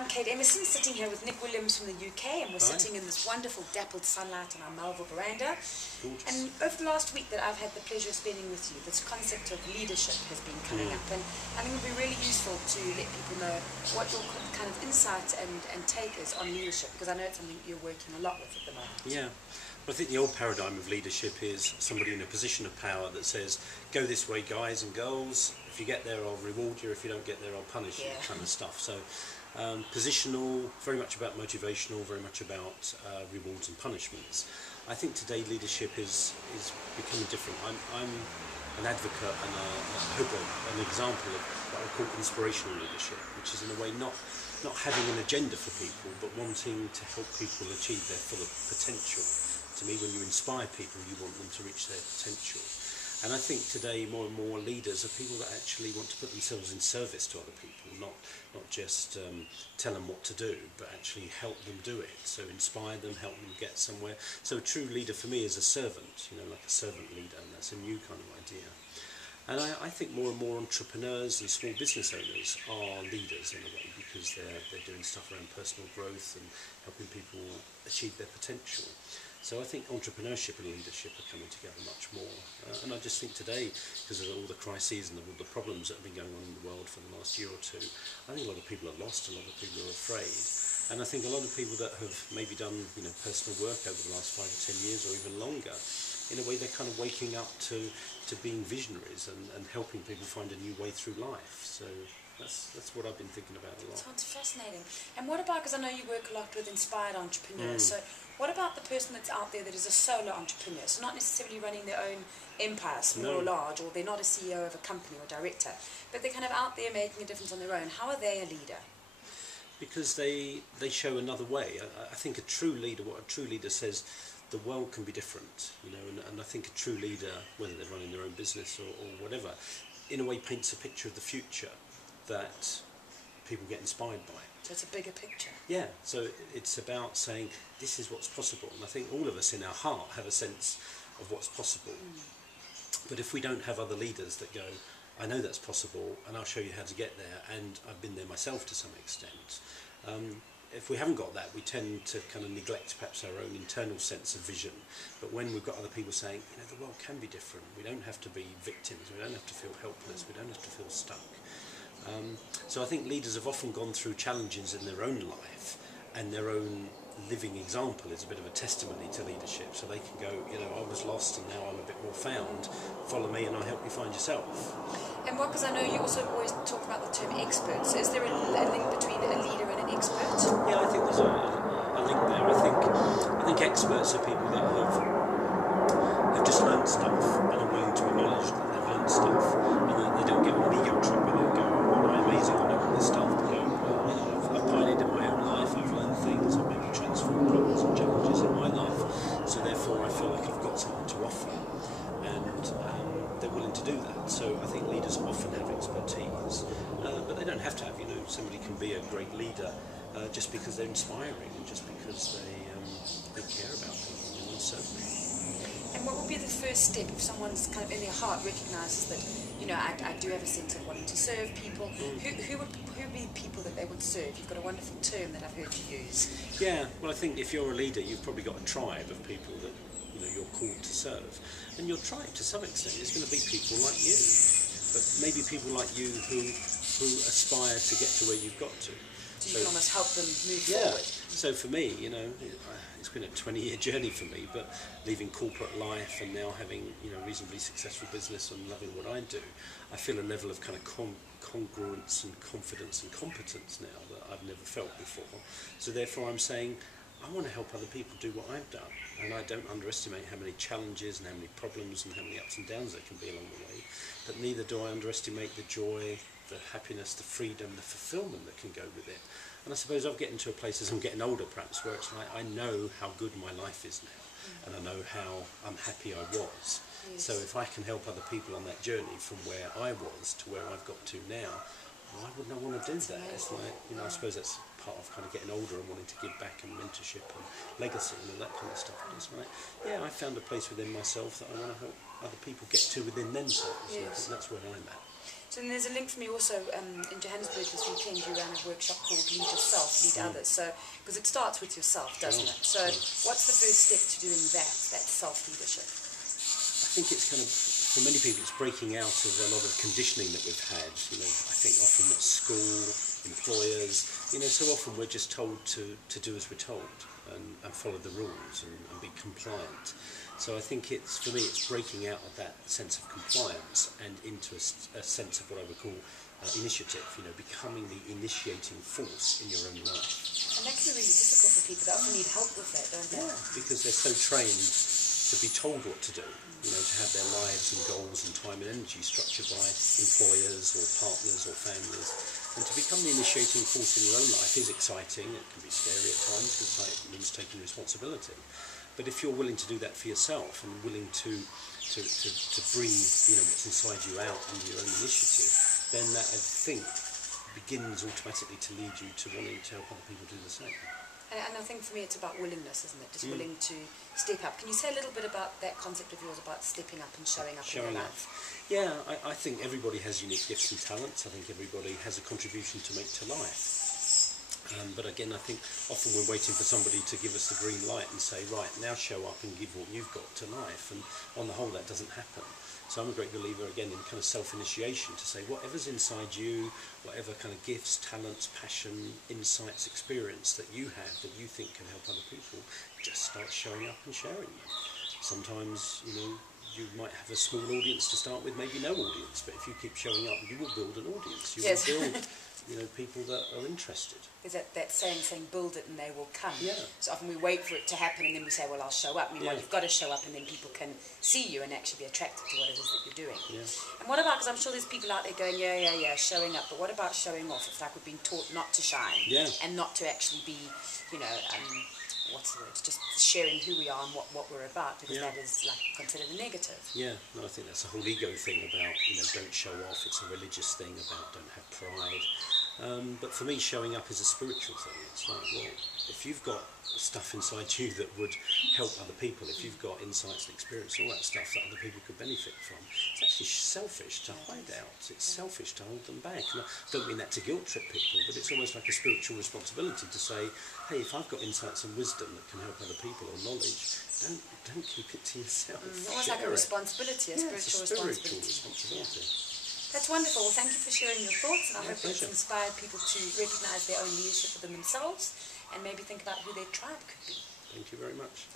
I'm Kate Emmerson, sitting here with Nick Williams from the UK, and we're sitting in this wonderful dappled sunlight on our Melville veranda. Gorgeous. And over the last week that I've had the pleasure of spending with you, this concept of leadership has been coming up, and I think it would be really useful to let people know what your kind of insight and take is on leadership, because I know it's something you're working a lot with at the moment. Yeah. Well, I think the old paradigm of leadership is somebody in a position of power that says, go this way, guys and girls. If you get there, I'll reward you. If you don't get there, I'll punish you, kind of stuff. So positional, very much about motivational, very much about rewards and punishments. I think today leadership is becoming different. I'm an advocate and I hope an example of what I call inspirational leadership, which is in a way not having an agenda for people, but wanting to help people achieve their full potential. To me, when you inspire people, you want them to reach their potential. And I think today more and more leaders are people that actually want to put themselves in service to other people, not just tell them what to do, but actually help them do it. So inspire them, help them get somewhere. So a true leader for me is a servant, like a servant leader, and that's a new kind of idea. And I think more and more entrepreneurs and small business owners are leaders in a way, because they're doing stuff around personal growth and helping people achieve their potential. So I think entrepreneurship and leadership are coming together much more. And I just think today, because of all the crises and all the problems that have been going on in the world for the last year or two, I think a lot of people are lost, a lot of people are afraid. And I think a lot of people that have maybe done personal work over the last 5 or 10 years or even longer, in a way they're kind of waking up to being visionaries and helping people find a new way through life. So that's what I've been thinking about a lot. Sounds fascinating. And what about, because I know you work a lot with inspired entrepreneurs, so what about the person that's out there that is a solo entrepreneur, so not necessarily running their own empire, small or large, or they're not a CEO of a company or director, but they're kind of out there making a difference on their own? How are they a leader? Because they show another way. I think a true leader, what a true leader says, the world can be different, and I think a true leader, whether they're running their own business or whatever, in a way paints a picture of the future that people get inspired by. So it's a bigger picture. Yeah, so it's about saying this is what's possible, and I think all of us in our heart have a sense of what's possible. But if we don't have other leaders that go, I know that's possible and I'll show you how to get there, and I've been there myself to some extent, if we haven't got that, we tend to kind of neglect perhaps our own internal sense of vision. But when we've got other people saying, the world can be different, we don't have to be victims, we don't have to feel helpless, we don't have to feel stuck. So I think leaders have often gone through challenges in their own life, and their own living example is a bit of a testimony to leadership. So they can go, I was lost and now I'm a bit more found, follow me and I'll help you find yourself. And because I know you also always talk about the term expert, so is there a link between a leader and an expert? Yeah, I think there's a link there. I think experts are people that have just learned stuff and are willing to acknowledge that they've learned stuff, and that they don't get on an ego trip where they go, well, I'm amazing, I know all this stuff, but go, I've pioneered in my own life, I've learned things, I've maybe transformed problems and challenges in my life, so therefore I feel like I've got something to offer, and they're willing to do that. So I think leaders often have expertise, but they don't have to have, somebody can be a great leader just because they're inspiring and just because they care about people and want to serve people. And what would be the first step if someone's kind of in their heart recognises that, I do have a sense of wanting to serve people? Who would be people that they would serve? You've got a wonderful term that I've heard you use. Yeah, well, I think if you're a leader, you've probably got a tribe of people that you're called to serve, and your tribe, to some extent, is going to be people like you, but maybe people like you who aspire to get to where you've got to. So you can almost help them move forward. So for me, it's been a 20-year journey for me, but leaving corporate life and now having reasonably successful business and loving what I do, I feel a level of kind of congruence and confidence and competence now that I've never felt before. So therefore I'm saying, I want to help other people do what I've done, and I don't underestimate how many challenges and how many problems and how many ups and downs there can be along the way, but neither do I underestimate the joy, the happiness, the freedom, the fulfillment that can go with it. And I suppose I'm getting to a place as I'm getting older perhaps where it's like I know how good my life is now, and I know how unhappy I was. Yes. So if I can help other people on that journey from where I was to where I've got to now, why wouldn't I want to do that? It's like, I suppose that's part of kind of getting older and wanting to give back and mentorship and legacy and all that kind of stuff. But it's like, I found a place within myself that I want to help other people get to within themselves. Yes. And I think that's where I'm at. So then there's a link for me also in Johannesburg this weekend. You ran a workshop called Lead Yourself, Lead Others. So because it starts with yourself, doesn't it? So what's the first step to doing that self-leadership? I think it's kind of, for many people, it's breaking out of a lot of conditioning that we've had. I think often at school, employers, so often we're just told to do as we're told and follow the rules and be compliant. So I think for me, it's breaking out of that sense of compliance and into a sense of what I would call initiative, becoming the initiating force in your own life. And that can be really difficult for people that often need help with that, don't they? Yeah, because they're so trained to be told what to do, to have their lives and goals and time and energy structured by employers or partners or families. And to become the initiating force in your own life is exciting. It can be scary at times because it means taking responsibility. But if you're willing to do that for yourself and willing to bring what's inside you out under your own initiative, then that, I think, begins automatically to lead you to wanting to help other people do the same. And I think for me it's about willingness, isn't it? Just willing to step up. Can you say a little bit about that concept of yours about stepping up and showing up in your life? Yeah, I think everybody has unique gifts and talents. I think everybody has a contribution to make to life. But again, I think often we're waiting for somebody to give us the green light and say, right, now show up and give what you've got to life. And on the whole, that doesn't happen. So I'm a great believer, again, in kind of self-initiation, to say whatever's inside you, whatever kind of gifts, talents, passion, insights, experience that you have that you think can help other people, just start showing up and sharing them. Sometimes, you might have a small audience to start with, maybe no audience, but if you keep showing up, you will build an audience. You will build people that are interested. There's that saying build it and they will come. Yeah. So often we wait for it to happen and then we say, well, I'll show up. Meanwhile, you've got to show up and then people can see you and actually be attracted to what it is that you're doing. Yeah. And what about, because I'm sure there's people out there going, yeah, showing up, but what about showing off? It's like we've been taught not to shine and not to actually be, what's the word, just sharing who we are and what we're about, because that is like considered a negative. Yeah, no, I think that's the whole ego thing about, don't show off. It's a religious thing about don't have pride. But for me, showing up is a spiritual thing. It's like, well, if you've got stuff inside you that would help other people, if you've got insights and experience, all that stuff that other people could benefit from, it's actually selfish to hide out. It's selfish to hold them back. And I don't mean that to guilt trip people, but it's almost like a spiritual responsibility to say, hey, if I've got insights and wisdom that can help other people or knowledge, don't keep it to yourself. Almost like a responsibility, a spiritual responsibility. That's wonderful. Well, thank you for sharing your thoughts, and I hope it's inspired people to recognise their own leadership within themselves and maybe think about who their tribe could be. Thank you very much.